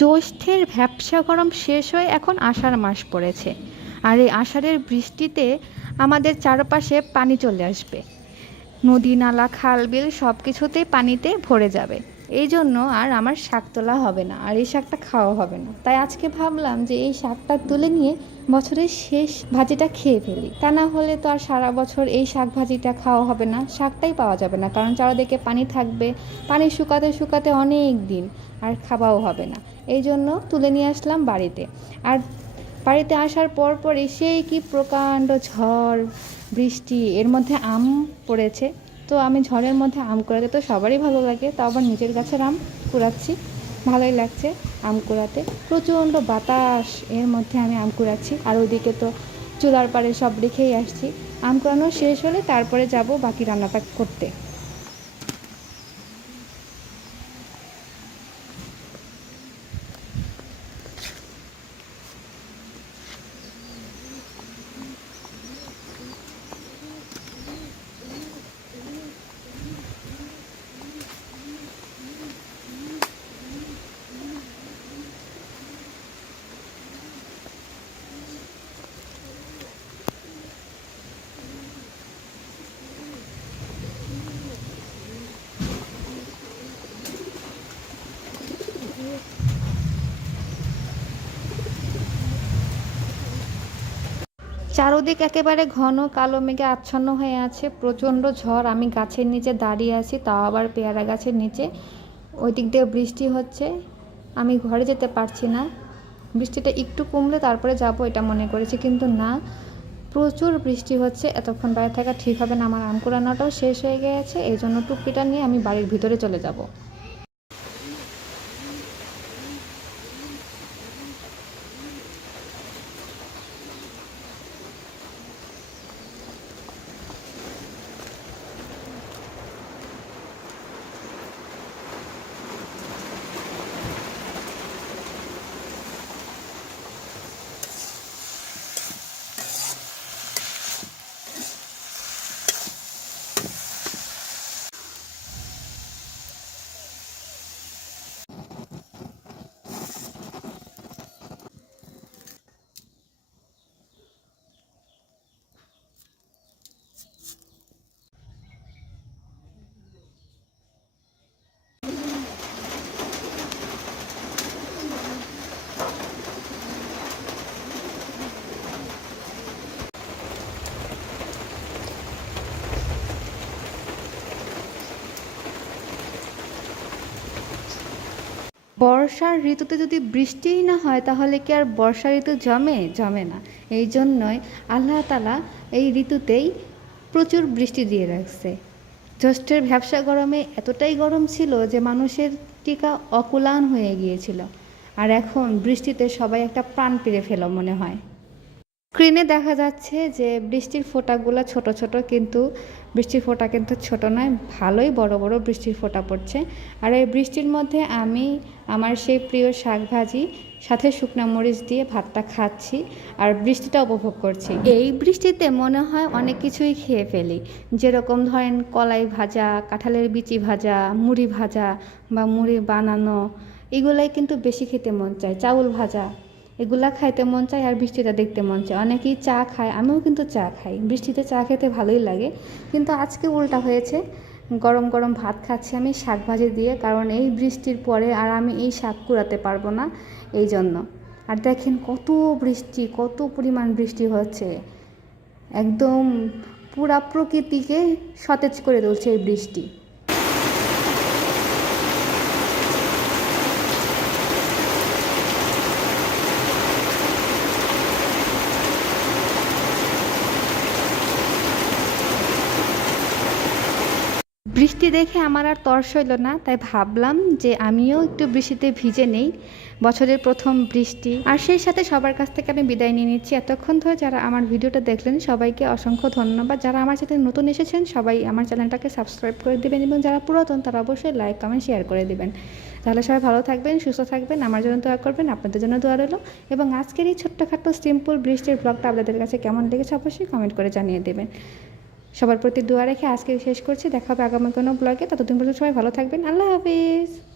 জ্যৈষ্ঠের ভ্যাবসা গরম শেষ হয়ে এখন আষাঢ় মাস পড়েছে। আর এই আষাঢ়ের বৃষ্টিতে আমাদের চারপাশে পানি চলে আসবে। নদী, নালা, খাল, বিল সব কিছুতেই পানিতে ভরে যাবে। এই জন্য আর আমার শাক তোলা হবে না, আর এই শাকটা খাওয়া হবে না। তাই আজকে ভাবলাম যে এই শাকটা তুলে নিয়ে বছরের শেষ ভাজিটা খেয়ে ফেলি। তা না হলে তো আর সারা বছর এই শাক ভাজিটা খাওয়া হবে না। শাকটাই পাওয়া যাবে না, কারণ চারিদিকে পানি থাকবে। পানি শুকাতে শুকাতে অনেক দিন আর খাওয়াও হবে না। এই জন্য তুলে নিয়ে আসলাম বাড়িতে। আর বাড়িতে আসার পর পরই সেই কি প্রকাণ্ড ঝড়, বৃষ্টি, এর মধ্যে আম পড়েছে। তো আমি ঝড়ের মধ্যে আম কুড়াতে তো সবারই ভালো লাগে, তো আবার নিজের গাছের আম কুড়াচ্ছি। ভালোই লাগছে আম কুড়াতে। প্রচণ্ড বাতাস এর মধ্যে আমি আম কুড়াচ্ছি। আর ওদিকে তো চুলার পাড়ে সব রেখেই আসছি। আম কুড়ানো শেষ হলে তারপরে যাব বাকি রান্নাটা করতে। চারদিক একেবারে ঘন, কালো মেঘে আচ্ছন্ন হয়ে আছে। প্রচণ্ড ঝড়। আমি গাছের নিচে দাঁড়িয়ে আছি, তাও আবার পেয়ারা গাছের নিচে। ওই দিক দিয়ে বৃষ্টি হচ্ছে। আমি ঘরে যেতে পারছি না। বৃষ্টিটা একটু কমলে তারপরে যাব এটা মনে করেছি, কিন্তু না। প্রচুর বৃষ্টি হচ্ছে। এতক্ষণ বাইরে থাকা ঠিক হবে না। আমার আম কুড়ানোটাও শেষ হয়ে গেছে। এই জন্য টুপিটা নিয়ে আমি বাড়ির ভিতরে চলে যাব। বর্ষার ঋতুতে যদি বৃষ্টিই না হয়, তাহলে কি আর বর্ষা ঋতু জমে? জমে না। এই জন্যই আল্লাহ তালা এই ঋতুতেই প্রচুর বৃষ্টি দিয়ে রাখছে। জ্যৈষ্ঠের ভ্যাবসা গরমে এতটাই গরম ছিল যে মানুষের টিকা অকুলান হয়ে গিয়েছিল। আর এখন বৃষ্টিতে সবাই একটা প্রাণ পেরে ফেল মনে হয়। স্ক্রিনে দেখা যাচ্ছে যে বৃষ্টির ফোঁটাগুলো ছোট ছোট, কিন্তু বৃষ্টির ফোঁটা কিন্তু ছোট নয়, ভালোই বড় বড় বৃষ্টির ফোঁটা পড়ছে। আর এই বৃষ্টির মধ্যে আমি আমার সেই প্রিয় শাক ভাজি সাথে শুকনা মরিচ দিয়ে ভাতটা খাচ্ছি আর বৃষ্টিটা উপভোগ করছি। এই বৃষ্টিতে মনে হয় অনেক কিছুই খেয়ে ফেলি। যেরকম ধরেন কলাই ভাজা, কাঁঠালের বিচি ভাজা, মুড়ি ভাজা বা মুড়ি বানানো, এগুলাই কিন্তু বেশি খেতে মন চায়। চাউল ভাজা এগুলা খাইতে মন চায় আর বৃষ্টিটা দেখতে মন চায়। অনেকেই চা খায়, আমিও কিন্তু চা খাই। বৃষ্টিতে চা খেতে ভালোই লাগে। কিন্তু আজকে উল্টা হয়েছে। গরম গরম ভাত খাচ্ছি আমি, শাক ভাজি দিয়ে, কারণ এই বৃষ্টির পরে আর আমি এই শাক কুড়াতে পারব না এই জন্য। আর দেখেন কত বৃষ্টি, কত পরিমাণ বৃষ্টি হচ্ছে। একদম পুরা প্রকৃতিকে সতেজ করে তুলছে এই বৃষ্টি। বৃষ্টি দেখে আমার আর তর্স হইল না, তাই ভাবলাম যে আমিও একটু বৃষ্টিতে ভিজে নেই। বছরের প্রথম বৃষ্টি। আর সেই সাথে সবার কাছ থেকে আমি বিদায় নিয়ে নিচ্ছি। এতক্ষণ ধরে যারা আমার ভিডিওটা দেখলেন, সবাইকে অসংখ্য ধন্যবাদ। যারা আমার সাথে নতুন এসেছেন, সবাই আমার চ্যানেলটাকে সাবস্ক্রাইব করে দেবেন এবং যারা পুরাতন, তারা অবশ্যই লাইক কমেন্ট শেয়ার করে দেবেন। তাহলে সবাই ভালো থাকবেন, সুস্থ থাকবেন, আমার জন্য দোয়া করবেন, আপনাদের জন্য দোয়া রইল। এবং আজকের এই ছোট্টখাটো সিম্পল বৃষ্টির ব্লগটা আপনাদের কাছে কেমন লেগেছে অবশ্যই কমেন্ট করে জানিয়ে দেবেন। সবার প্রতি দোয়া রেখে আজকে শেষ করছি। দেখা হবে আগামী কোনো ব্লগে ততদিন পর্যন্ত সবাই ভালো থাকবেন। আল্লাহ হাফিজ।